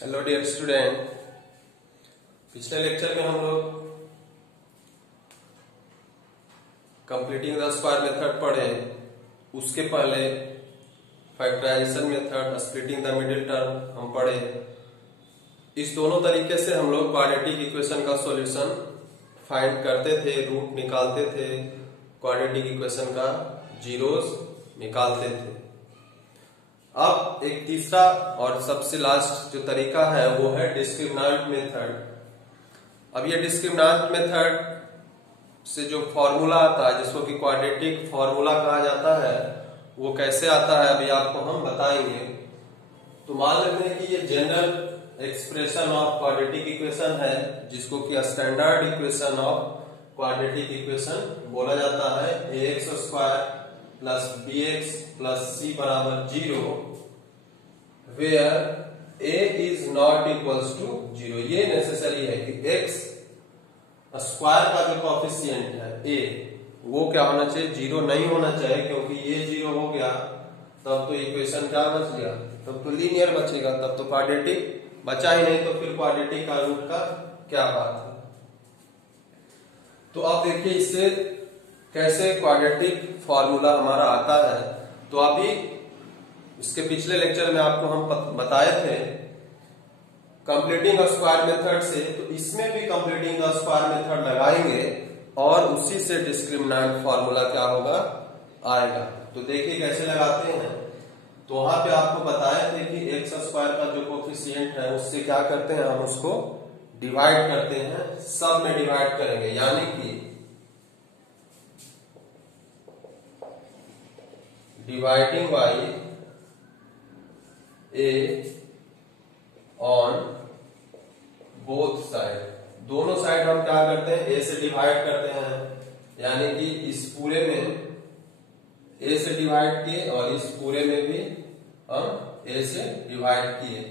Hello dear student. पिछले lecture में हम लोग कंप्लीटिंग द स्क्वायर मेथड पढ़े। उसके पहले factorization method, splitting the middle term हम पढ़े। इस दोनों तरीके से हम लोग क्वाड्रेटिक इक्वेशन का सॉल्यूशन फाइंड करते थे, रूट निकालते थे, क्वाड्रेटिक इक्वेशन का जीरोस निकालते थे। अब एक तीसरा और सबसे लास्ट जो तरीका है वो है डिस्क्रिमिनेंट मेथड। अब ये डिस्क्रिमिनेंट मेथड से जो फॉर्मूला आता है, जिसको कि क्वाड्रेटिक फॉर्मूला कहा जाता है, वो कैसे आता है अभी आपको हम बताएंगे। तो मान लेते हैं कि ये general expression of quadratic equation है, जिसको कि standard equation of quadratic equation बोला जाता है। ax square plus bx plus c बराबर 0 where a is not equals to 0। ये नेसेसरी है कि x स्क्वायर का जो कोएफिशिएंट है a, वो क्या होना चाहिए, 0 नहीं होना चाहिए, क्योंकि ये 0 हो गया तब तो इक्वेशन क्या बच गया, तब तो लीनियर बचेगा, तब तो क्वाड्रेटिक बचा ही नहीं, तो फिर क्वाड्रेटिक का रूट का क्या बात है। तो अब देखिए इससे कैसे क्वाड्रेटिक फॉर्मूला हमारा आता है। तो अभी इसके पिछले लेक्चर में आपको हम बताए थे कंप्लीटिंग स्क्वायर मेथड से, तो इसमें भी कंप्लीटिंग स्क्वायर मेथड लगाएंगे और उसी से डिस्क्रिमिनेंट फॉर्मूला क्या होगा, आएगा। तो देखिए कैसे लगाते हैं। तो वहां पे आपको बताए थे कि एक्स स्क्वायर का जो कोएफिशिएंट है उससे क्या करते हैं, हम उसको डिवाइड करते हैं, सब में डिवाइड करेंगे, यानी कि dividing by A on both side. दोनों साइड हम क्या करते हैं, ए से डिवाइड करते हैं, यानी कि इस पूरे में ए से डिवाइड किए और इस पूरे में भी हम ए से डिवाइड किए।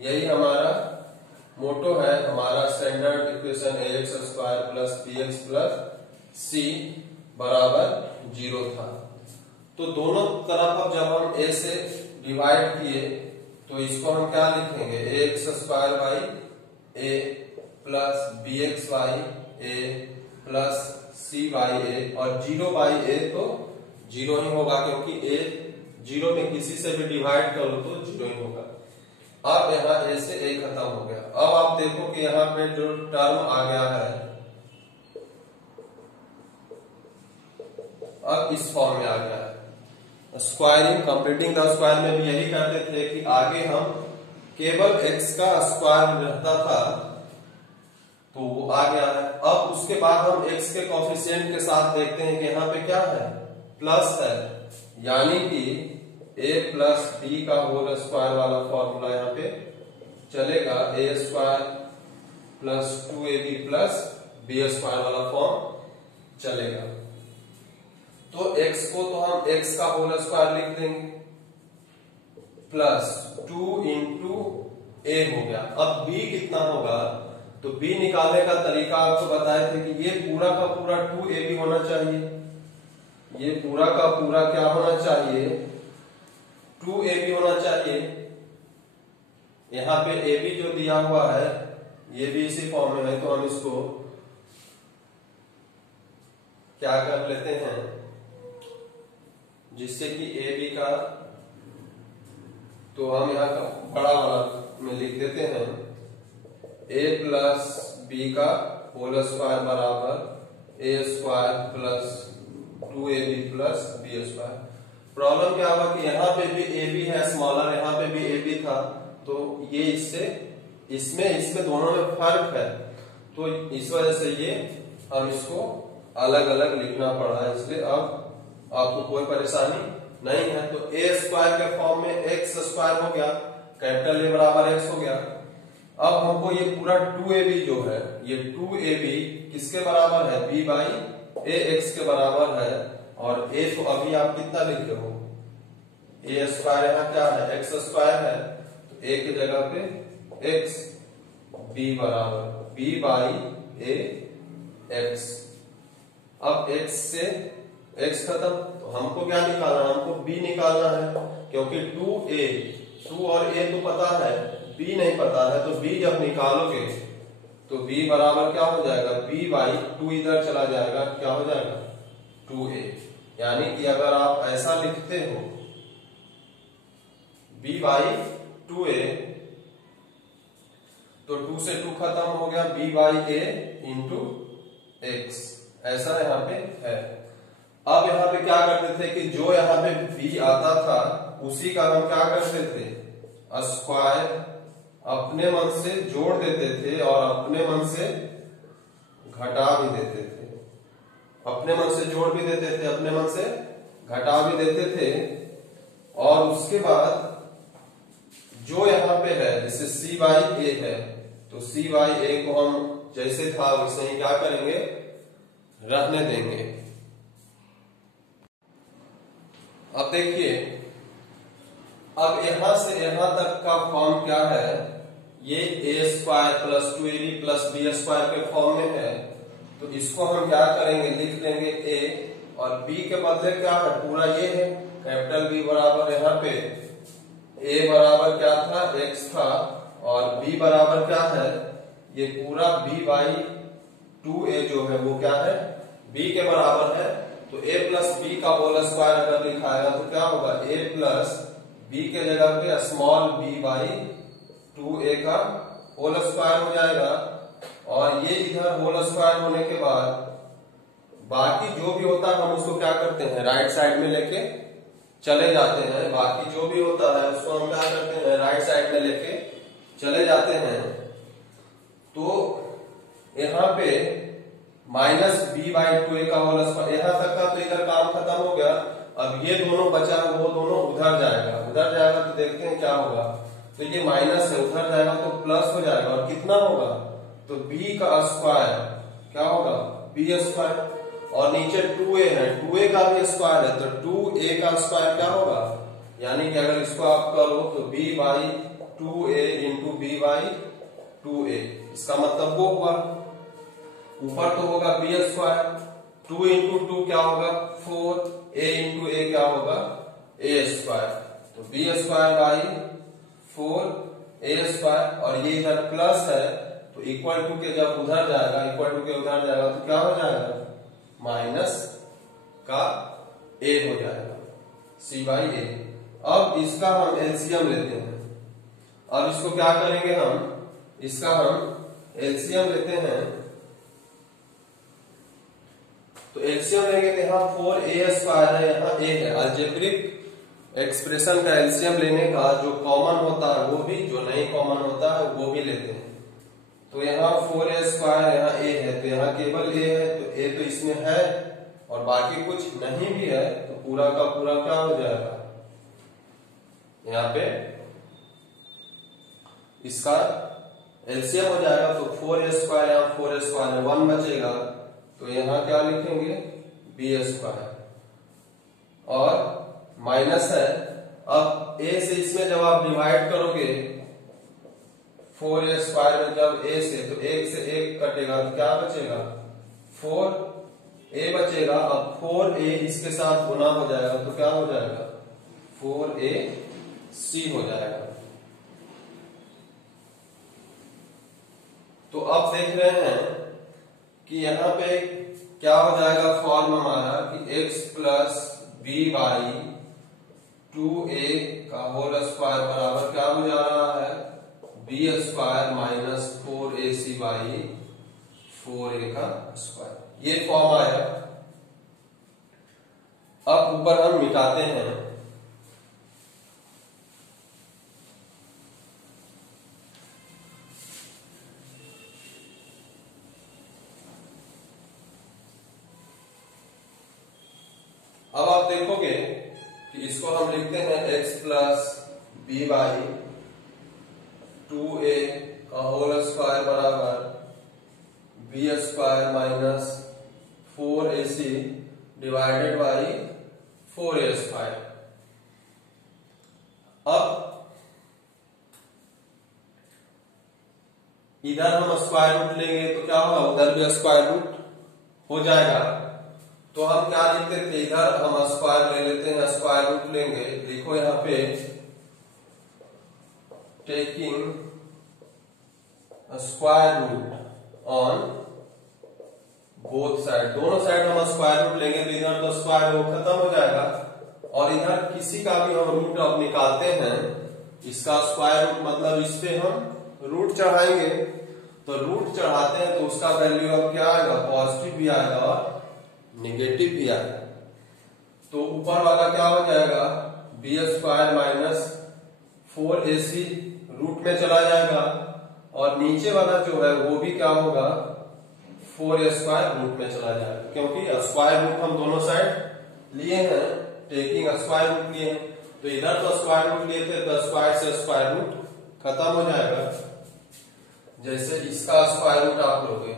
यही हमारा मोटो है। हमारा standard equation ax square plus bx plus c बराबर 0 था। तो दोनों तरफ अब जब हम a से डिवाइड किए तो इसको हम क्या लिखेंगे, ax square by a plus bx by a plus c by a, और 0 बाई a तो 0 ही होगा, क्योंकि a 0 में किसी से भी डिवाइड करो तो 0 ही होगा। अब यहाँ a से a खत्म हो गया। अब आप देखो कि यहाँ पे जो टर्म आ गया है, अब इस फॉर्म में आ गया है। स्क्वायरिंग, कंप्लीटिंग द स्क्वायर में भी यही करते थे कि आगे हम केवल x का स्क्वायर रहता था, तो वो आ गया है। अब उसके बाद हम x के कोएफिशिएंट के साथ देखते हैं कि यहाँ पे क्या है, प्लस है, यानी कि a प्लस b का होल स्क्वायर वाला फॉर्मूला यहाँ पे चलेगा। a square plus 2ab plus b square वाला फॉर्म चलेगा। तो x को तो हम x का होल स्क्वायर लिख देंगे, प्लस 2 इंटू a हो गया। अब b कितना होगा, तो b निकालने का तरीका आपको बताए थे कि ये पूरा का पूरा 2ab होना चाहिए, ये पूरा का पूरा क्या होना चाहिए, 2ab होना चाहिए। यहाँ पे ab जो दिया हुआ है ये भी इसी फॉर्म में है, तो हम इसको क्या कर लेते हैं, जिससे कि ab का, तो हम यहाँ का बड़ा वाला में लिख देते हैं a प्लस b का होल स्क्वायर बराबर a square plus 2ab plus b square. Problem क्या हुआ कि यहाँ पे भी ab है स्मॉलर, यहाँ पे भी ab था, तो ये इससे इसमें दोनों में फर्क है, तो इस वजह से ये हम इसको अलग अलग लिखना पड़ा है। इसलिए अब आपको कोई परेशानी नहीं है। तो a स्क्वायर के फॉर्म में x स्क्वायर हो गया, कैपिटल A बराबर x हो गया। अब हमको ये पूरा 2ab जो है, ये 2ab किसके बराबर है, b बाई ax के बराबर है, और a तो अभी आप कितना लिख रहे हो, a स्क्वायर यहाँ क्या है, x स्क्वायर है, तो a की जगह पे x, b बराबर b बाई ax। अब x से x खत्म, तो हमको क्या निकालना है, हमको b निकालना है, क्योंकि 2 और a तो पता है, b नहीं पता है, तो b जब निकालोगे तो b बराबर क्या हो जाएगा, b बाई 2 इधर चला जाएगा, क्या हो जाएगा 2a। यानी कि अगर आप ऐसा लिखते हो b बाई 2a, तो 2 से 2 खत्म हो गया, b by a into x, ऐसा यहाँ पे है। अब यहाँ पे क्या करते थे कि जो यहाँ पे b आता था उसी का हम क्या करते थे, स्क्वायर अपने मन से जोड़ देते थे और अपने मन से घटा भी देते थे, अपने मन से जोड़ भी देते थे, अपने मन से घटा भी देते थे। और उसके बाद जो यहाँ पे है जैसे c बाई a है, तो c बाई a को हम जैसे था वैसे ही क्या करेंगे, रहने देंगे। अब देखिए, अब यहां से यहां तक का फॉर्म क्या है, ये a square plus 2ab plus b square के फॉर्म में है। तो इसको हम क्या करेंगे, लिख देंगे a और b के बदले क्या है, पूरा ये है कैपिटल B बराबर, यहाँ पे a बराबर क्या था, x था, और b बराबर क्या है, ये पूरा b बाई 2a जो है वो क्या है, b के बराबर है। तो a प्लस b का होल स्क्वायर अगर लिखाएगा तो क्या होगा, a प्लस b के जगह पे स्मॉल b बाई 2a का होल स्क्वायर हो जाएगा। और ये इधर होल स्क्वायर होने के बाद बाकी जो भी होता है हम उसको क्या करते हैं, राइट साइड में लेके चले जाते हैं। बाकी जो भी होता है उसको हम क्या करते हैं, राइट साइड में लेके चले जाते हैं। तो यहाँ पे माइनस b बाई 2a का होल स्क्वायर, यहाँ तक का तो इधर काम खत्म हो गया। अब ये दोनों बचा, वो दोनों उधर जाएगा, उधर जाएगा तो देखते हैं क्या होगा। तो ये माइनस है, उधर जाएगा तो प्लस हो जाएगा, और कितना होगा, तो b का स्क्वायर क्या होगा, b स्क्वायर, और नीचे 2a है, 2a का भी स्क्वायर है, तो 2a का स्क्वायर क्या होगा, यानी कि अगर इसको आप करो तो b by 2a into b by 2a, इसका मतलब वो हुआ। ऊपर तो होगा b स्क्वायर, 2 इंटू 2 क्या होगा 4, a इंटू a क्या होगा a स्क्वायर, तो b square by 4 a square, और ये इधर प्लस है तो इक्वल टू के जब उधर जाएगा, इक्वल टू के उधर जाएगा तो क्या हो जाएगा, माइनस का a हो जाएगा, c बाई a। अब इसका हम एलसीएम लेते हैं। अब इसको क्या करेंगे हम, इसका हम एलसीएम लेते हैं। तो एलसीएम लेंगे तो यहाँ 4a स्क्वायर है, यहाँ a है। अलजेब्रिक एक्सप्रेशन का एलसीएम लेने का जो कॉमन होता है वो भी, जो नहीं कॉमन होता है वो भी लेते हैं। तो यहाँ 4a स्क्वायर, यहाँ a है, तो यहाँ केवल a है, तो a तो इसमें है और बाकी कुछ नहीं भी है, तो पूरा का पूरा क्या हो जाएगा, यहाँ पे इसका एलसीएम हो जाएगा। तो 4a स्क्वायर, यहाँ 4a स्क्वायर में 1 बचेगा, तो यहाँ क्या लिखेंगे b स्क्वायर, और माइनस है। अब a से इसमें जब आप डिवाइड करोगे 4a स्क्वायर में, जब a से, तो 1 से 1 कटेगा तो क्या बचेगा 4a बचेगा। अब 4a इसके साथ गुना हो जाएगा तो क्या हो जाएगा 4ac हो जाएगा। तो अब देख रहे हैं कि यहाँ पे क्या हो जाएगा फॉर्म हमारा कि x plus b by 2a का होल स्क्वायर बराबर क्या हो जा रहा है, b square minus 4ac by 4a का स्क्वायर, ये फॉर्म आया। अब ऊपर हम मिटाते हैं। अब आप देखोगे कि इसको हम लिखते हैं x plus b by 2a का होल स्क्वायर बराबर b square minus 4ac divided by 4a square. अब इधर हम स्क्वायर रूट लेंगे तो क्या होगा, उधर भी स्क्वायर रूट हो जाएगा। तो हम क्या लिखते थे, इधर हम स्क्वायर ले लेते हैं, स्क्वायर रूट लेंगे। देखो यहाँ पे taking square root on both side, दोनों साइड हम स्क्वायर रूट लेंगे तो इधर तो स्क्वायर रूट खत्म हो जाएगा, और इधर किसी का भी हम रूट अब निकालते हैं, इसका स्क्वायर रूट मतलब इस पे हम रूट चढ़ाएंगे, तो रूट चढ़ाते हैं तो उसका वैल्यू अब क्या आएगा, पॉजिटिव भी आएगा और निगेटिव भी आएगा। तो ऊपर वाला क्या हो जाएगा, B square minus 4ac root में चला जाएगा, और नीचे वाला जो है वो भी क्या होगा, 4a स्क्वायर रूट में चला जाएगा, क्योंकि स्क्वायर रूट हम दोनों साइड लिए हैं, टेकिंग स्क्वायर रूट लिए हैं, तो इधर तो स्क्वायर रूट लिए थे तो स्क्वायर से स्क्वायर रूट खत्म हो जाएगा। जैसे इसका स्क्वायर रूट आप लोगे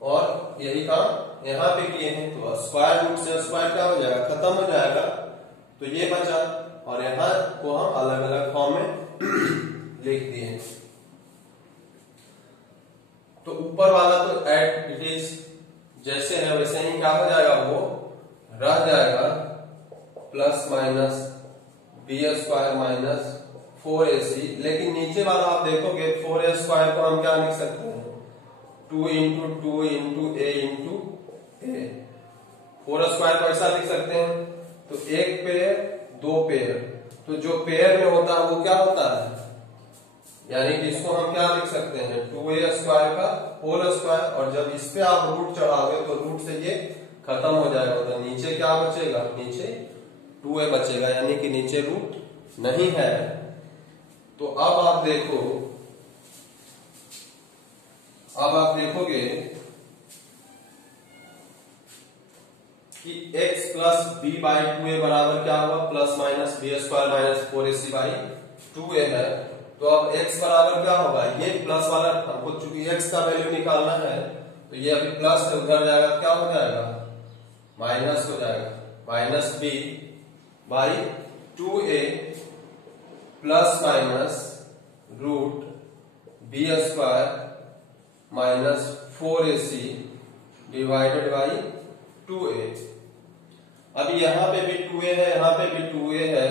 और यही काम यहाँ पे किए हैं, तो स्क्वायर रूट से स्क्वायर क्या हो जाएगा, खत्म हो जाएगा, तो ये बचा, और यहाँ को हम अलग अलग फॉर्म में लिख दिए। तो ऊपर वाला तो एट इट इज जैसे है वैसे ही क्या हो जाएगा, वो रह जाएगा, plus minus B square minus 4ac, लेकिन नीचे वाला आप देखोगे 4a स्क्वायर को हम क्या लिख सकते हैं, 2 into 2 into a into a, 4 square को ऐसा लिख सकते हैं, तो एक पेयर दो पेयर, तो जो पेयर में होता है वो क्या होता है, यानी कि इसको हम क्या लिख सकते हैं, 2a स्क्वायर का होल स्क्वायर, और जब इस पे आप रूट चढ़ाओगे तो रूट से ये खत्म हो जाएगा, तो नीचे क्या बचेगा, नीचे 2a बचेगा, यानी कि नीचे रूट नहीं है। तो अब आप देखो, अब आप देखोगे कि x plus B by 2a बराबर क्या होगा, plus minus B square minus 4ac by 2a है, तो अब x बराबर क्या होगा, ये प्लस वाला हमको चूंकि x का वैल्यू निकालना है, तो ये अभी प्लस से उधर जाएगा, क्या हो जाएगा, माइनस हो जाएगा, minus b by 2a plus minus root B square minus 4ac divided by 2a। अब यहाँ पे भी 2a है, यहाँ पे भी 2a है,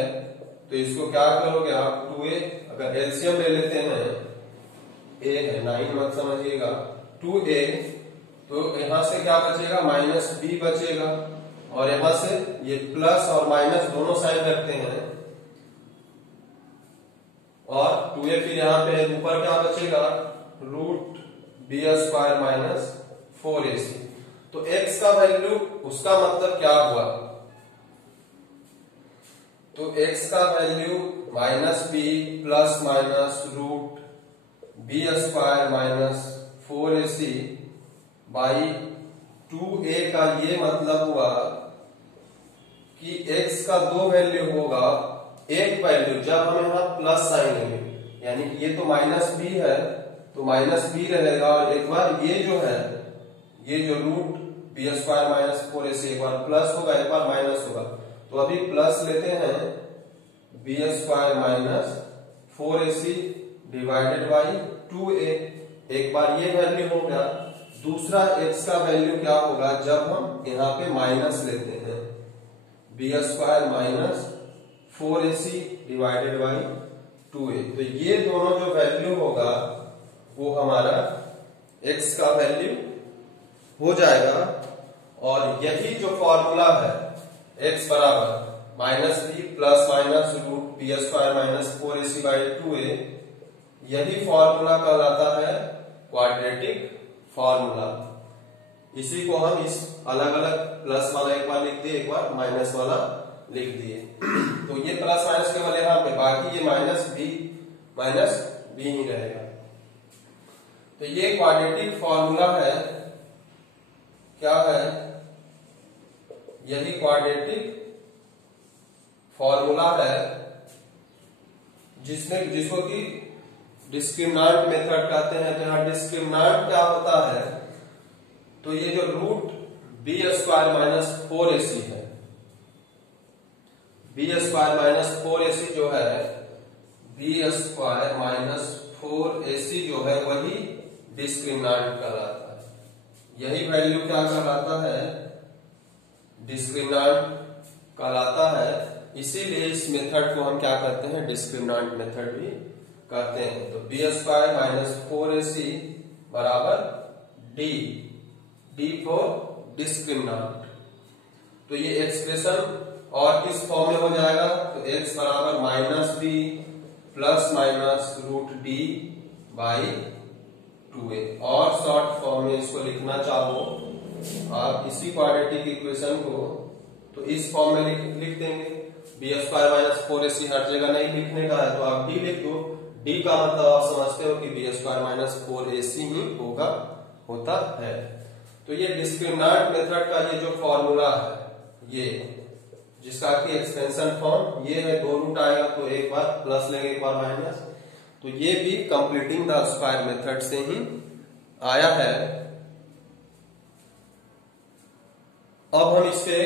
तो इसको क्या करोगे आप, 2a अगर एलसीएम ले लेते हैं, a है 9 मत समझिएगा, 2a, तो यहां से क्या बचेगा, माइनस b बचेगा, और यहां से ये प्लस और माइनस दोनों साइन रखते हैं, और 2a फिर यहाँ पे ऊपर क्या बचेगा, root B square minus 4ac। तो x का वैल्यू उसका मतलब क्या हुआ, तो x का value minus b plus minus root B square minus 4ac by 2a का ये मतलब हुआ कि x का दो वैल्यू होगा, एक वैल्यू जब हम यहाँ प्लस साइन लेंगे, यानी कि ये तो माइनस b है तो माइनस b रहेगा, और एक बार ये जो है, ये जो root B square minus 4ac एक बार प्लस होगा एक बार माइनस होगा, तो अभी प्लस लेते हैं B square minus 4ac divided by 2a, एक बार ये वैल्यू हो गया। दूसरा x का वैल्यू क्या होगा, जब हम यहाँ पे माइनस लेते हैं, B square minus 4ac divided by 2a, तो ये दोनों जो वैल्यू होगा वो हमारा x का वैल्यू हो जाएगा, और यही जो फॉर्मूला है x बराबर minus B plus minus root B square minus 4ac by 2a, यही फॉर्मूला कहलाता है क्वाड्रेटिक फॉर्मूला। इसी को हम इस अलग अलग प्लस वाला एक बार लिख दिए, एक बार माइनस वाला लिख दिए, तो ये प्लस माइनस केवल यहाँ पे, बाकी ये माइनस बी ही रहेगा। तो ये क्वाड्रेटिक फॉर्मूला है, क्या है, यही क्वाड्रेटिक फॉर्मूला है जिसको कि डिस्क्रिमिनेंट मेथड कहते हैं। जहां डिस्क्रिमिनेंट क्या होता है, तो ये जो root B square minus 4ac है, बी स्क्वायर माइनस 4ac जो है, बी स्क्वायर माइनस 4ac जो है वही डिस्क्रिमिनेंट कहलाता है। यही वैल्यू क्या कहलाता है, डिस्क्रिमिनेंट कहलाता है। इसीलिए इस मेथड को हम क्या करते हैं, डिस्क्रिमिनेंट मेथड भी कहते हैं। तो बी स्क्वायर माइनस 4ac बराबर डी, डी फॉर डिस्क्रिमिनेंट। तो ये एक्सप्रेशन और किस फॉर्म में हो जाएगा, तो x बराबर minus B plus minus root D by 2a। और शॉर्ट फॉर्म में इसको लिखना चाहो आप इसी क्वाड्रेटिक इक्वेशन को तो इस फॉर्म में लिख देंगे। बी स्क्वायर माइनस 4ac हर जगह नहीं लिखने का है तो आप डी लिख दो। डी का मतलब आप समझते हो कि बी स्क्वायर माइनस 4ac ही होता है। तो ये डिस्क्रिमिनेंट मेथड का ये जो फॉर्मूला है, ये जिसका कि एक्सपेंशन फॉर्म ये है, दो रूट आएगा तो एक बार प्लस लेंगे एक बार माइनस, तो ये भी कंप्लीटिंग द स्क्वायर मेथड से ही आया है। अब हम इससे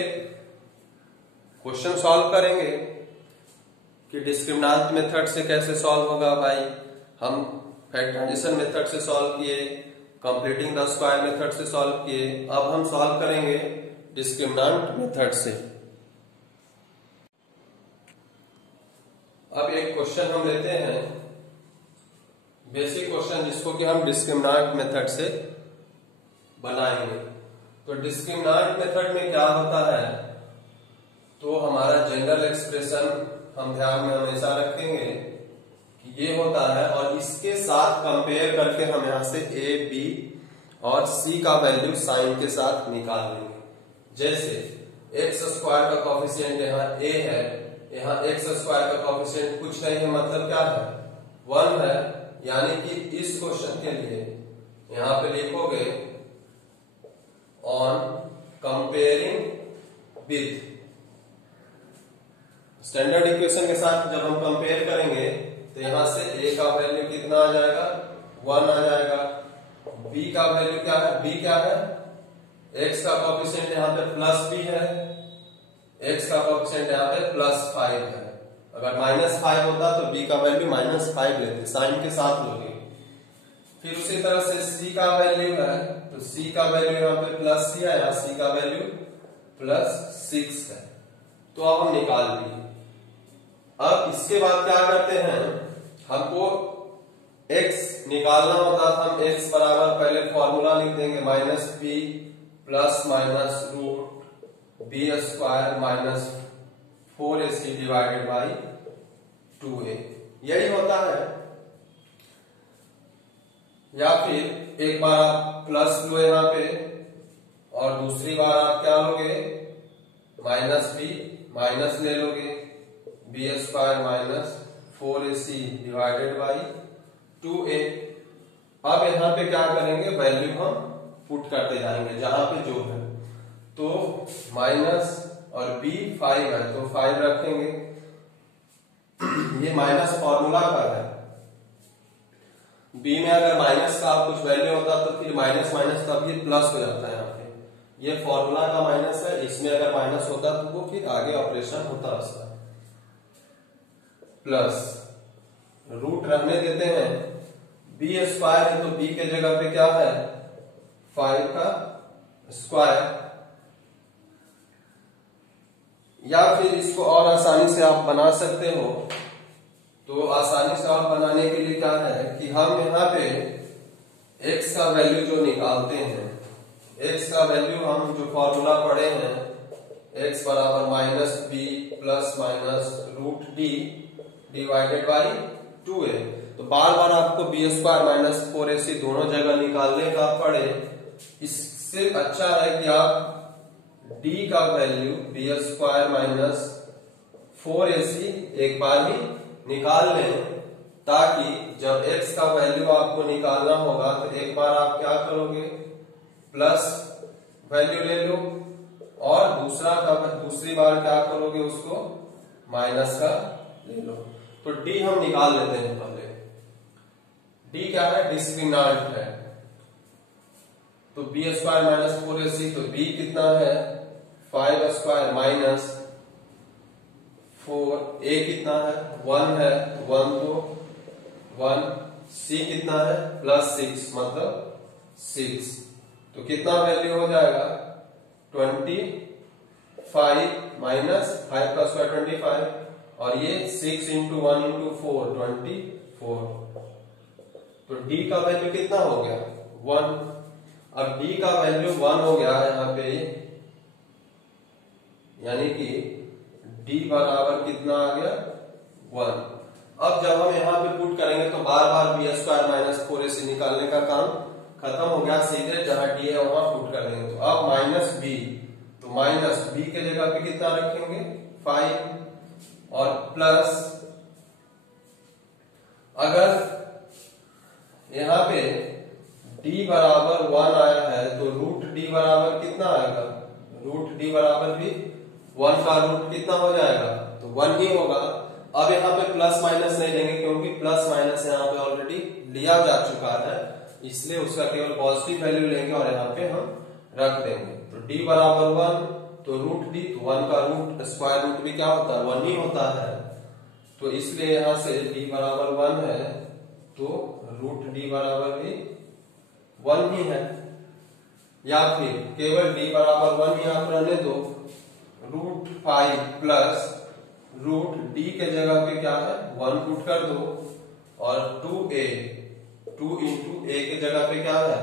क्वेश्चन सॉल्व करेंगे कि डिस्क्रिमिनेंट मेथड से कैसे सॉल्व होगा। भाई हम फैक्टराइजेशन मेथड से सॉल्व किए, कंप्लीटिंग द स्क्वायर मेथड से सॉल्व किए, अब हम सॉल्व करेंगे डिस्क्रिमिनेंट मेथड से। अब एक क्वेश्चन हम लेते हैं, बेसिक क्वेश्चन, जिसको कि हम डिस्क्रिमिनेंट मेथड से बनाएंगे। तो डिस्क्रिमिनेंट मेथड में क्या होता है, तो हमारा जनरल एक्सप्रेशन हम ध्यान में हमेशा रखेंगे कि ये होता है और इसके साथ कंपेयर करके हम यहां से a, b और c का वैल्यू साइन के साथ निकाल लेंगे। जैसे x स्क्वायर का कॉफिशिएंट यहाँ a है, यहाँ x स्क्वायर का कॉफिशिएंट कुछ नहीं है, मतलब क्या है 1 है, यानी कि इस क्वेश्चन के लिए यहाँ पे लिखोगे on comparing with standard equation के साथ जब हम कंपेयर करेंगे तो यहां से a का वैल्यू कितना आ जाएगा 1 आ जाएगा, b का वैल्यू क्या है, b क्या है, x का कोएफिशिएंट यहाँ पे प्लस b है, x का कोएफिशिएंट यहाँ पे प्लस 5 है। अगर -5 होता तो b का वैल्यू -5 लेते, साइन के साथ लोगे। फिर उसी तरह से c का वैल्यू है, तो c का वैल्यू यहाँ पे प्लस c है, यहाँ c का वैल्यू +6 है। तो अब हम निकाल लिए। अब इसके बाद क्या करते हैं, हमको x निकालना होता था, हम x बराबर पहले फॉर्मूला लिख देंगे -b plus minus root B square minus 4ac divided by 2a, यही होता है। या फिर एक बार आप प्लस लो यहाँ पे और दूसरी बार आप क्या लोगे, -b माइनस ले लोगे, B square minus 4ac divided by 2a। अब यहाँ पे क्या करेंगे, वैल्यू हम पुट करते जाएंगे जहां पे जो है। तो माइनस और b 5 है तो 5 रखेंगे, ये माइनस फॉर्मूला का है। b में अगर माइनस का कुछ वैल्यू होता तो फिर माइनस माइनस का भी प्लस हो जाता है। यहाँ पे ये फॉर्मूला का माइनस है, इसमें अगर माइनस होता तो वो फिर आगे ऑपरेशन होता उसका। प्लस रूट रहने देते हैं, बी स्क्वायर है तो b के जगह पे क्या है 5 का स्क्वायर, या फिर इसको और आसानी से आप बना सकते हो। तो आसानी से आप बनाने के लिए क्या है कि हम यहाँ पे x का वैल्यू जो निकालते हैं, x का वैल्यू हम जो फॉर्मूला पढ़े हैं x बराबर -b plus minus root D divided by 2a। तो बार बार आपको बी स्क्वायर माइनस 4ac दोनों जगह निकालने का पड़े, इससे अच्छा है कि आप d का value B square minus 4ac एक बार ही निकाल लें, ताकि जब x का वैल्यू आपको निकालना होगा तो एक बार आप क्या करोगे प्लस वैल्यू ले लो और दूसरी बार क्या करोगे उसको माइनस का ले लो। तो d हम निकाल लेते हैं पहले। d क्या है, डिस्क्रिमिनेंट है, तो बी स्क्वायर माइनस 4ac, तो b कितना है 5 स्क्वायर माइनस 4, a कितना है 1 है, 1 तो 1, c कितना है +6 मतलब 6, तो कितना वैल्यू हो जाएगा 25 5 माइनस 5 का स्क्वायर 25 और ये 6 इंटू 1 इंटू 4 24। तो d का वैल्यू कितना हो गया 1। अब d का वैल्यू 1 हो गया यहाँ पे, यानी कि d बराबर कितना आ गया 1। अब जब हम यहाँ पे पुट करेंगे तो बार बार बी स्क्वायर माइनस 4ac निकालने का काम खत्म हो गया, सीधे जहां d है वहां पुट कर देंगे। तो अब माइनस b, तो माइनस b के जगह पे कितना रखेंगे 5 और प्लस, अगर यहाँ पे d बराबर 1 आया है तो रूट d बराबर कितना आएगा, रूट d बराबर भी 1 का रूट कितना हो जाएगा, तो 1 ही होगा। अब यहाँ पे प्लस माइनस नहीं लेंगे क्योंकि प्लस माइनस यहाँ पे ऑलरेडी लिया जा चुका है, इसलिए उसका केवल पॉजिटिव वैल्यू लेंगे और यहाँ पे हम रख देंगे। तो d बराबर 1, तो रूट d, तो 1 का रूट स्क्वायर रूट भी क्या होता है 1 ही होता है, तो इसलिए यहाँ से d बराबर 1 है तो रूट d बराबर भी 1 ही है। या फिर केवल d बराबर 1 ही आप रहने दो, रूट 5 प्लस रूट d के जगह पे क्या है 1 पुट कर दो और 2a, 2 इंटू a के जगह पे क्या है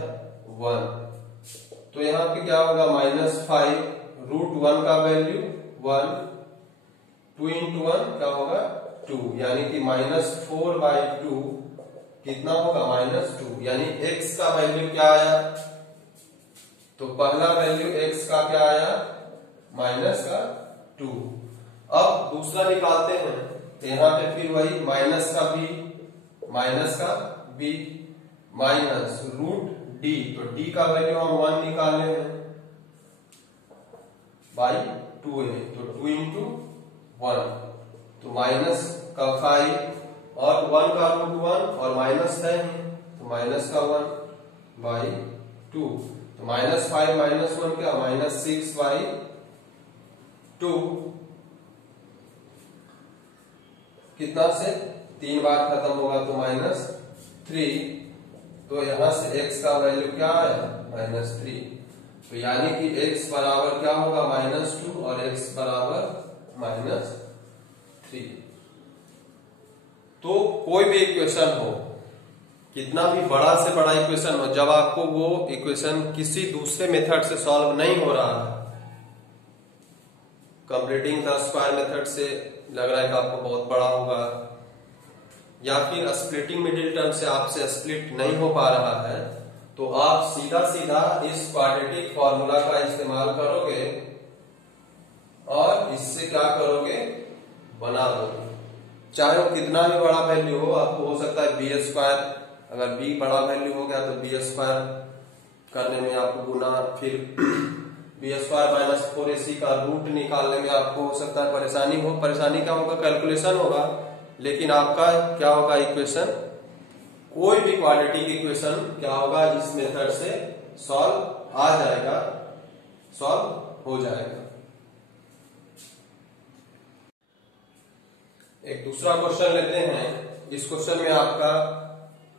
1, तो यहाँ पे क्या होगा -5 रूट 1 का वैल्यू 1, 2 इंटू 1 क्या होगा 2, यानी कि -4/2 कितना होगा -2, यानी x का वैल्यू क्या आया, तो पहला वैल्यू x का क्या आया -2। अब दूसरा निकालते हैं, तो यहाँ पे फिर वही माइनस का b माइनस रूट d, तो d का वैल्यू हम 1 निकाले हैं बाई 2a, तो 2 इंटू 1, तो माइनस का 5 और 1 का रूट 1 और माइनस है तो माइनस का 1 बाई 2, तो -5 -1 क्या -6/2, कितना से 3 बार खत्म होगा तो -3, तो यहां से x का वैल्यू क्या आया -3, तो यानी कि x बराबर क्या होगा -2 और x बराबर -3। तो कोई भी इक्वेशन हो, कितना भी बड़ा से बड़ा इक्वेशन हो, जब आपको वो इक्वेशन किसी दूसरे मेथड से सॉल्व नहीं हो रहा है, कंप्लीटिंग द स्क्वायर मेथड से लग रहा है कि आपको बहुत बड़ा होगा, या फिर स्प्लिटिंग मिडिल टर्म से आपसे स्प्लिट नहीं हो पा रहा है, तो आप सीधा सीधा इस क्वाड्रेटिक फॉर्मूला का इस्तेमाल करोगे और इससे क्या करोगे बना दोगे, चाहे वो कितना भी बड़ा वैल्यू हो। आपको हो सकता है बी स्क्वायर, अगर b बड़ा वैल्यू हो गया तो बी स्क्वायर करने में आपको गुना, फिर बी स्क्वायर -4ac का रूट निकालने में आपको हो सकता है परेशानी हो। परेशानी क्या होगा, कैलकुलेशन होगा, लेकिन आपका क्या होगा इक्वेशन, कोई भी क्वाड्रेटिक इक्वेशन क्या होगा इस मेथड से सॉल्व आ जाएगा, सॉल्व हो जाएगा। एक दूसरा क्वेश्चन लेते हैं। इस क्वेश्चन में आपका,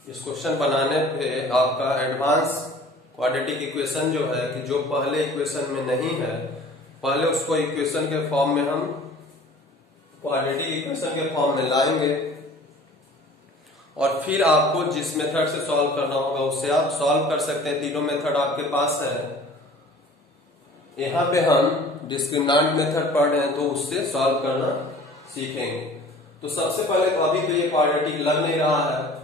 इस क्वेश्चन बनाने पे आपका एडवांस क्वाड्रेटिक इक्वेशन जो है कि जो पहले इक्वेशन में नहीं है, पहले उसको इक्वेशन के फॉर्म में हम क्वाड्रेटिक इक्वेशन के फॉर्म में लाएंगे और फिर आपको जिस मेथड से सॉल्व करना होगा उससे आप सॉल्व कर सकते हैं। तीनों मेथड आपके पास है। यहाँ पे हम डिस्क्रिमिनेंट मेथड पढ़ रहे हैं तो उससे सॉल्व करना सीखेंगे। तो सबसे पहले तो अभी तो ये क्वाड्रेटिक लग नहीं रहा है,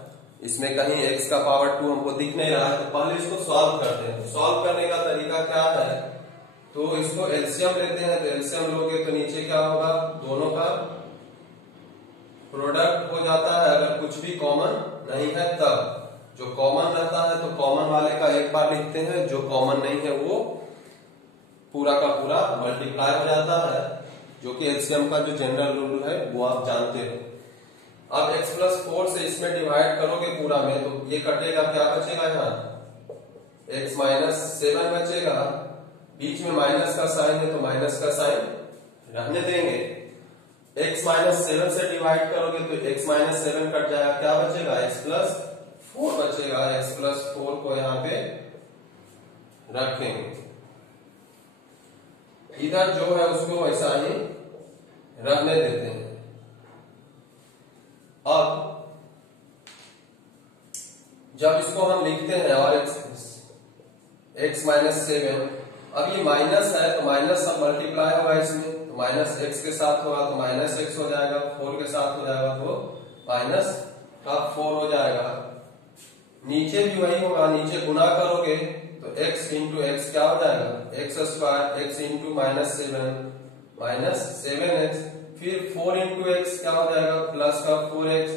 इसमें कहीं x का पावर 2 हमको दिख नहीं रहा है, तो पहले इसको सॉल्व करते हैं। तो सॉल्व करने का तरीका क्या है, तो इसको एलसीएम लेते हैं। तो एलसीएम लोगे तो नीचे क्या होगा, दोनों का प्रोडक्ट हो जाता है अगर कुछ भी कॉमन नहीं है तब। जो कॉमन रहता है तो कॉमन वाले का एक बार लिखते हैं, जो कॉमन नहीं है वो पूरा का पूरा मल्टीप्लाई हो जाता है, जो कि एलसीएम का जो जनरल रूल है वो आप जानते हो। अब x+4 से इसमें डिवाइड करोगे पूरा में, तो ये कटेगा, क्या बचेगा यहाँ x-7 बचेगा, बीच में माइनस का साइन है तो माइनस का साइन रहने देंगे। x-7 से डिवाइड करोगे तो x-7 कट जाएगा, क्या बचेगा x+4 बचेगा। x+4 को यहाँ पे रखेंगे। इधर जो है उसको वैसा ही रहने देते हैं। अब जब इसको हम लिखते हैं और x माइनस 7, अब ये माइनस है तो माइनस अब मल्टीप्लाई होगा इसमें, तो माइनस x के साथ होगा तो माइनस x हो जाएगा, 4 के साथ हो जाएगा तो माइनस का 4 हो जाएगा। नीचे भी वही होगा, नीचे गुना करोगे तो x इंटू एक्स क्या हो जाएगा, x square, x into minus 7x, फिर 4 इंटू एक्स क्या हो जाएगा, प्लस का 4x,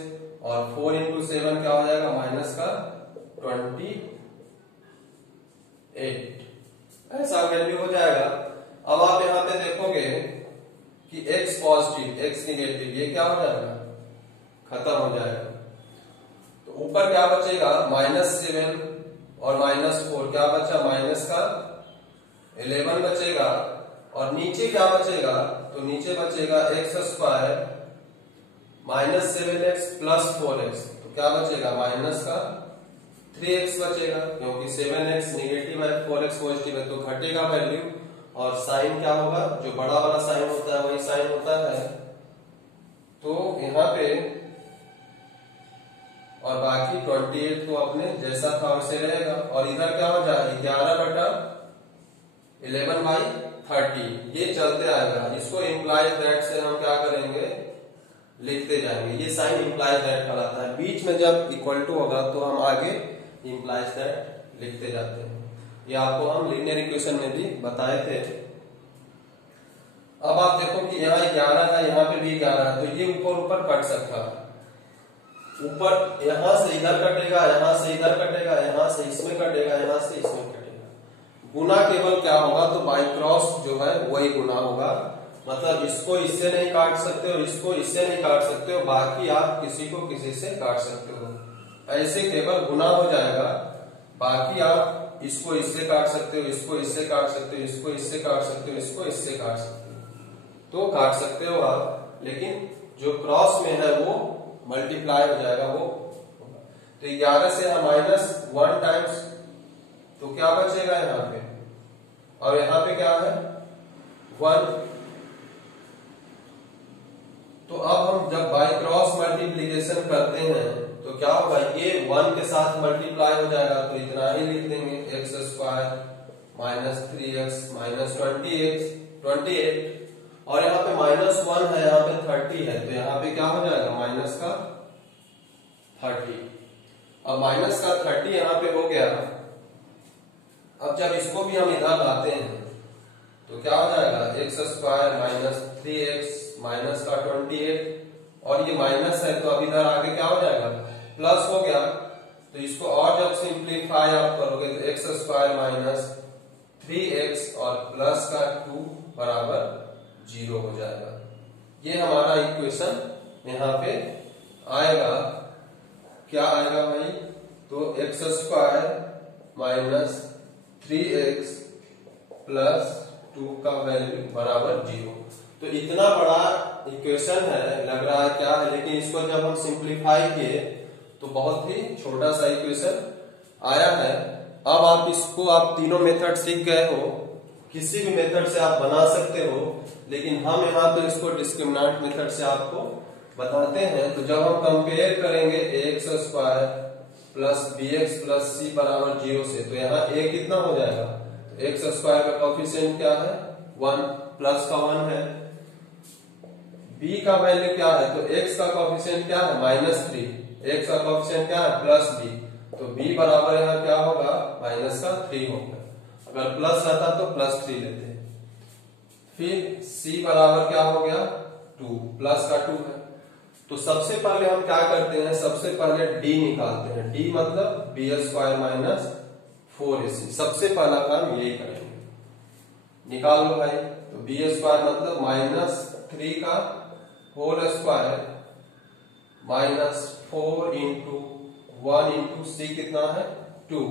और 4 इंटू 7 क्या हो जाएगा, माइनस का 28, ऐसा वैल्यू हो जाएगा। अब आप यहाँ पे देखोगे कि x पॉजिटिव x निगेटिव, ये क्या हो जाएगा, खत्म हो जाएगा। तो ऊपर क्या बचेगा, -7 और -4, क्या बचा, माइनस का 11 बचेगा, और नीचे क्या बचेगा, तो नीचे बचेगा x square -7x plus 4x, तो क्या बचेगा, माइनस का 3x बचेगा, क्योंकि 7x निगेटिव है 4x पॉजिटिव है तो घटेगा वैल्यू, और साइन क्या होगा, जो बड़ा वाला साइन होता है वही साइन होता है। तो यहाँ पे और बाकी 28 तो अपने जैसा था वैसे रहेगा, और इधर क्या हो जाएगा, 11/11/30, ये चलते आएगा। इसको इम्प्लाइज दैट से हम क्या करेंगे, लिखते जाएंगे। ये साइन इम्प्लाइज दैट कहलाता है। बीच में जब इक्वल टू होगा तो हम आगे इम्प्लाइज दैट लिखते जाते हैं। ये आपको हम लीनियर इक्वेशन में भी बताए थे। अब आप देखो कि यहाँ 11 है, यहाँ पे भी 11 है, तो ये ऊपर ऊपर कट सकता है। ऊपर यहां से इधर कटेगा, यहां से इधर कटेगा, यहां से इसमें कटेगा, यहां से इसमें कटेगा। गुना केवल क्या होगा, तो बाई क्रॉस जो है वही गुना होगा, मतलब इसको इससे नहीं काट सकते और इसको इससे नहीं काट सकते हो, बाकी आप किसी को किसी से काट सकते हो। ऐसे केवल गुना हो जाएगा, बाकी आप इसको इससे काट सकते हो, इसको इससे काट सकते हो, इसको इससे काट सकते हो, इसको इससे काट सकते हो, तो काट सकते हो आप, लेकिन जो क्रॉस में है वो मल्टीप्लाई हो जाएगा वो। तो 11 से हम -1 टाइम्स, तो क्या बचेगा यहाँ पे, और यहाँ पे क्या है 1। तो अब हम जब बाय क्रॉस मल्टीप्लीकेशन करते हैं तो क्या होगा, ये 1 के साथ मल्टीप्लाई हो जाएगा, तो इतना ही लिख देंगे, x स्क्वायर -3x -28, और यहाँ पे -1 है, यहाँ पे 30 है, तो यहाँ पे क्या हो जाएगा, माइनस का 30। अब माइनस का 30 यहाँ पे हो गया। अब जब इसको भी हम इधर लाते हैं तो क्या हो जाएगा, x स्क्वायर -3x माइनस का 28, और ये माइनस है तो अब इधर आगे क्या हो जाएगा, प्लस हो गया। तो इसको और जब सिंप्लीफाई आप करोगे तो x स्क्वायर -3x और प्लस का 2 बराबर 0 हो जाएगा। ये हमारा इक्वेशन यहाँ पे आएगा। क्या आएगा भाई, तो x स्क्वायर -3x प्लस 2 का वैल्यू बराबर 0। तो इतना बड़ा इक्वेशन है, लग रहा है क्या है, लेकिन इसको जब हम सिंप्लीफाई किए तो बहुत ही छोटा सा इक्वेशन आया है। अब आप इसको आप तीनों मेथड सीख गए हो, किसी भी मेथड से आप बना सकते हो, लेकिन हम यहाँ पे इसको डिस्क्रिमिनेंट मेथड से आपको बताते हैं। तो जब हम कंपेयर करेंगे ax square plus bx plus c बराबर 0 से, तो यहाँ a कितना हो जाएगा, तो x स्क्वायर का कोएफिशिएंट क्या है, 1, प्लस का 1 है। b का वैल्यू क्या है, तो x का कोएफिशिएंट क्या है, -3, x का कोएफिशिएंट क्या है, प्लस b, तो b बराबर यहाँ क्या होगा, माइनस का 3 होगा। अगर प्लस रहता तो +3 लेते। फिर c बराबर क्या हो गया, 2, प्लस का 2 है। तो सबसे पहले हम क्या करते हैं, सबसे पहले d निकालते हैं। d मतलब b स्क्वायर माइनस 4ac, सबसे पहला काम यही करेंगे, निकाल लो भाई। तो b स्क्वायर मतलब -3 का whole square -4 into 1 into c कितना है, 2,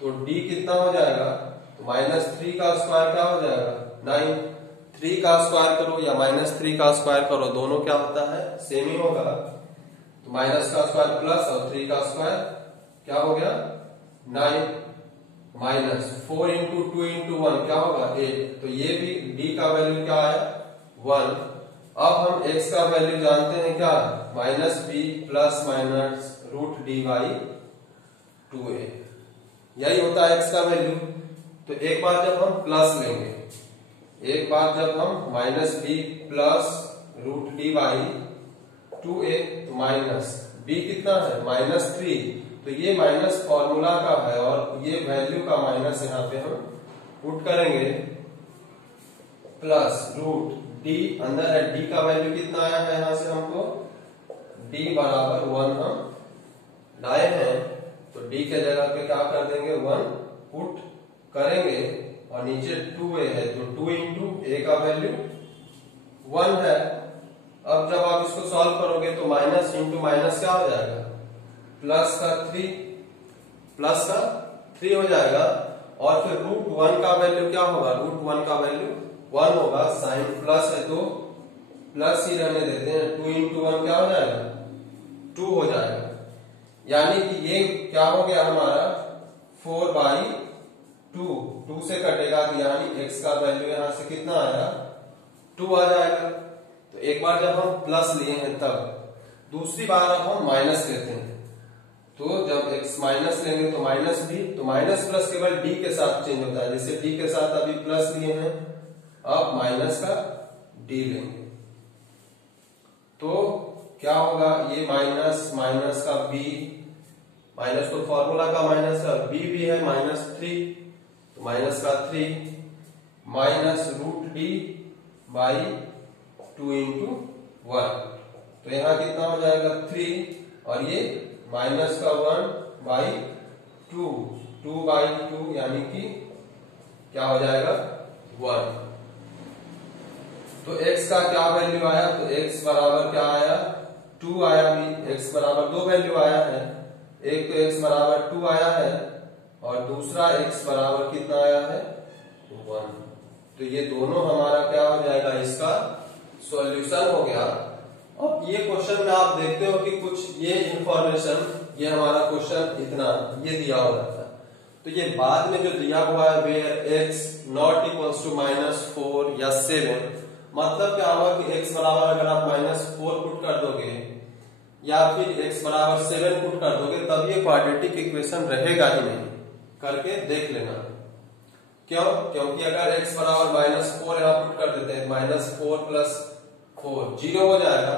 तो d कितना हो जाएगा, तो -3 का स्क्वायर क्या हो जाएगा, 9, 3 का स्क्वायर करो या -3 का स्क्वायर करो, दोनों क्या होता है, सेम ही होगा। तो माइनस का स्क्वायर प्लस और 3 का स्क्वायर क्या हो गया, 9, माइनस 4 इंटू 2 इंटू 1 क्या होगा 8। तो ये भी d का वैल्यू क्या आया 1। अब हम x का वैल्यू जानते हैं क्या minus b plus minus root D by 2a, यही होता है x का वैल्यू। तो एक बार जब हम प्लस लेंगे, एक बार जब हम minus b plus root D by 2a, तो माइनस b कितना है माइनस 3, तो ये माइनस फॉर्मूला का है और ये वैल्यू का माइनस यहाँ पे हम पुट करेंगे, प्लस रूट d अंदर है, d का वैल्यू कितना आया है यहाँ से हमको d बराबर 1 हम लाए हैं, तो d के जगह पे क्या कर देंगे 1 पुट करेंगे और नीचे 2a है तो 2 इंटू a का वैल्यू 1 है। अब जब आप इसको सॉल्व करोगे तो माइनस इंटू माइनस क्या हो जाएगा प्लस का 3 हो जाएगा और फिर रूट 1 का वैल्यू क्या होगा रूट 1 का वैल्यू 1 होगा, साइन प्लस है तो प्लस ही रहने देते हैं, 2 इंटू 1 क्या हो जाएगा 2 हो जाएगा। यानी कि ये क्या हो गया हमारा 4 बाई 2 से कटेगा, यानी x का वैल्यू यहां से कितना आया 2 आ जाएगा। तो एक बार जब हम प्लस लिए हैं तब, दूसरी बार अब हम माइनस लेते हैं, तो जब x माइनस लेंगे तो माइनस b, तो माइनस प्लस केवल d के साथ चेंज होता है, जैसे d के साथ अभी प्लस लिए हैं अब माइनस का d लेंगे, तो क्या होगा ये माइनस माइनस का b, माइनस तो फॉर्मूला का माइनस का b भी है माइनस 3, तो माइनस का 3 minus root d by 2 into 1, तो यहाँ कितना हो जाएगा 3 और ये माइनस का 1 बाई 2 बाई 2 यानी कि क्या हो जाएगा 1। तो x का क्या वैल्यू आया, तो x बराबर क्या आया 2 आया, भी x बराबर 2 वैल्यू आया है, एक तो x बराबर 2 आया है और दूसरा x बराबर कितना आया है 1। तो ये दोनों हमारा क्या हो जाएगा इसका सॉल्यूशन हो गया। अब ये क्वेश्चन में आप देखते हो कि कुछ ये इंफॉर्मेशन, ये हमारा क्वेश्चन इतना ये दिया हुआ था, तो ये बाद में जो दिया हुआ है where x not equals to -4 या 7, मतलब क्या होगा कि x बराबर अगर आप -4 पुट कर दोगे या फिर x बराबर 7 पुट कर दोगे तब ये क्वाड्रेटिक इक्वेशन रहेगा ही नहीं, करके देख लेना। क्यों? क्योंकि अगर x बराबर -4 यहाँ पुट कर देते हैं, -4 प्लस 4 0 हो जाएगा,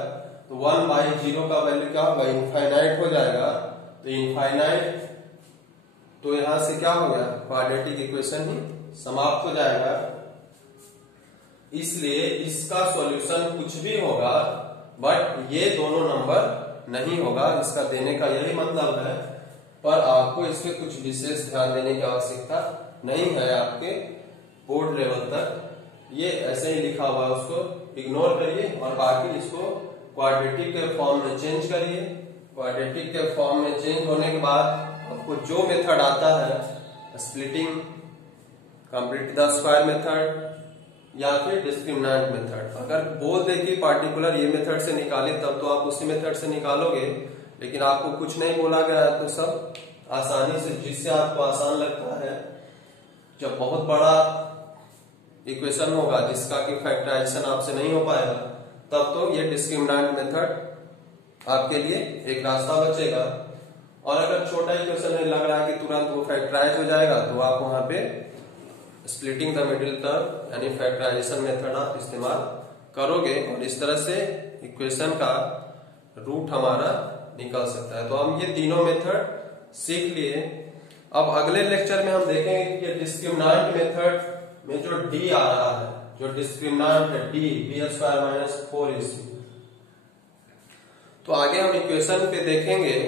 तो 1 बाई 0 का वैल्यू क्या होगा इनफाइनाइट हो जाएगा, तो इनफाइनाइट तो यहां से क्या हो गया क्वाड्रेटिक इक्वेशन ही समाप्त हो जाएगा। इसलिए इसका सॉल्यूशन कुछ भी होगा बट ये दोनों नंबर नहीं होगा, इसका देने का यही मतलब है, पर आपको इसमें कुछ विशेष ध्यान देने की आवश्यकता नहीं है। आपके बोर्ड लेवल तक ये ऐसे ही लिखा हुआ है, उसको इग्नोर करिए और बाकी इसको क्वाड्रेटिक के फॉर्म में चेंज करिए। क्वाड्रेटिक के फॉर्म में चेंज होने के बाद आपको जो मेथड आता है splitting, complete the square method या फिर डिस्क्रिमिनेंट मेथड, अगर बोल दे कि पार्टिकुलर ये मेथड से निकाले तब तो आप उसी मेथड से निकालोगे, लेकिन आपको कुछ नहीं बोला गया है तो सब आसानी से, जिससे आपको आसान लगता है। जब बहुत बड़ा इक्वेशन होगा जिसका कि फैक्टराइजेशन आपसे नहीं हो पाएगा तब तो ये डिस्क्रिमिनेंट मेथड आपके लिए एक रास्ता बचेगा, और अगर छोटा इक्वेशन में लग रहा है कि तुरंत वो फैक्टराइज हो जाएगा तो आप वहां पे स्प्लिटिंग द मिडिल टर्म यानी फैक्टराइजेशन मेथड आप इस्तेमाल करोगे और इस तरह से इक्वेशन का रूट हमारा निकल सकता है। तो हम ये तीनों मेथड सीख लिए। अब अगले लेक्चर में हम देखेंगे कि डिस्क्रिमिनेंट मेथड में जो d आ रहा है, जो डिस्क्रिमिनेंट है d b² - 4ac, तो आगे हम इक्वेशन पे देखेंगे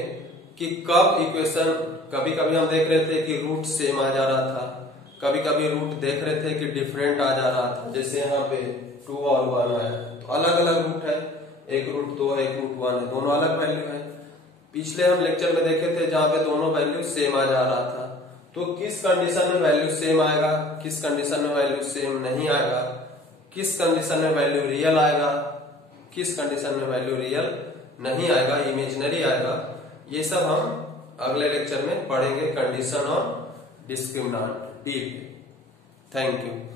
कि कब इक्वेशन, कभी कभी हम देख रहे थे कि रूट सेम आ जा रहा था, कभी कभी रूट देख रहे थे कि डिफरेंट आ जा रहा था, जैसे यहाँ पे 2 और 1 आया, तो अलग अलग रूट है, एक रूट 2 है, एक रूट 1 है, दोनों अलग वैल्यू है। पिछले हम लेक्चर में देखे थे जहां पे दोनों वैल्यू सेम आ जा रहा था, तो किस कंडीशन में वैल्यू सेम आएगा, किस कंडीशन में वैल्यू सेम नहीं आएगा, किस कंडीशन में वैल्यू रियल आएगा, किस कंडीशन में वैल्यू रियल नहीं आएगा, इमेजिनरी आएगा, ये सब हम अगले लेक्चर में पढ़ेंगे, कंडीशन ऑन डिस्क्रिमिनांट डी पे। Thank you.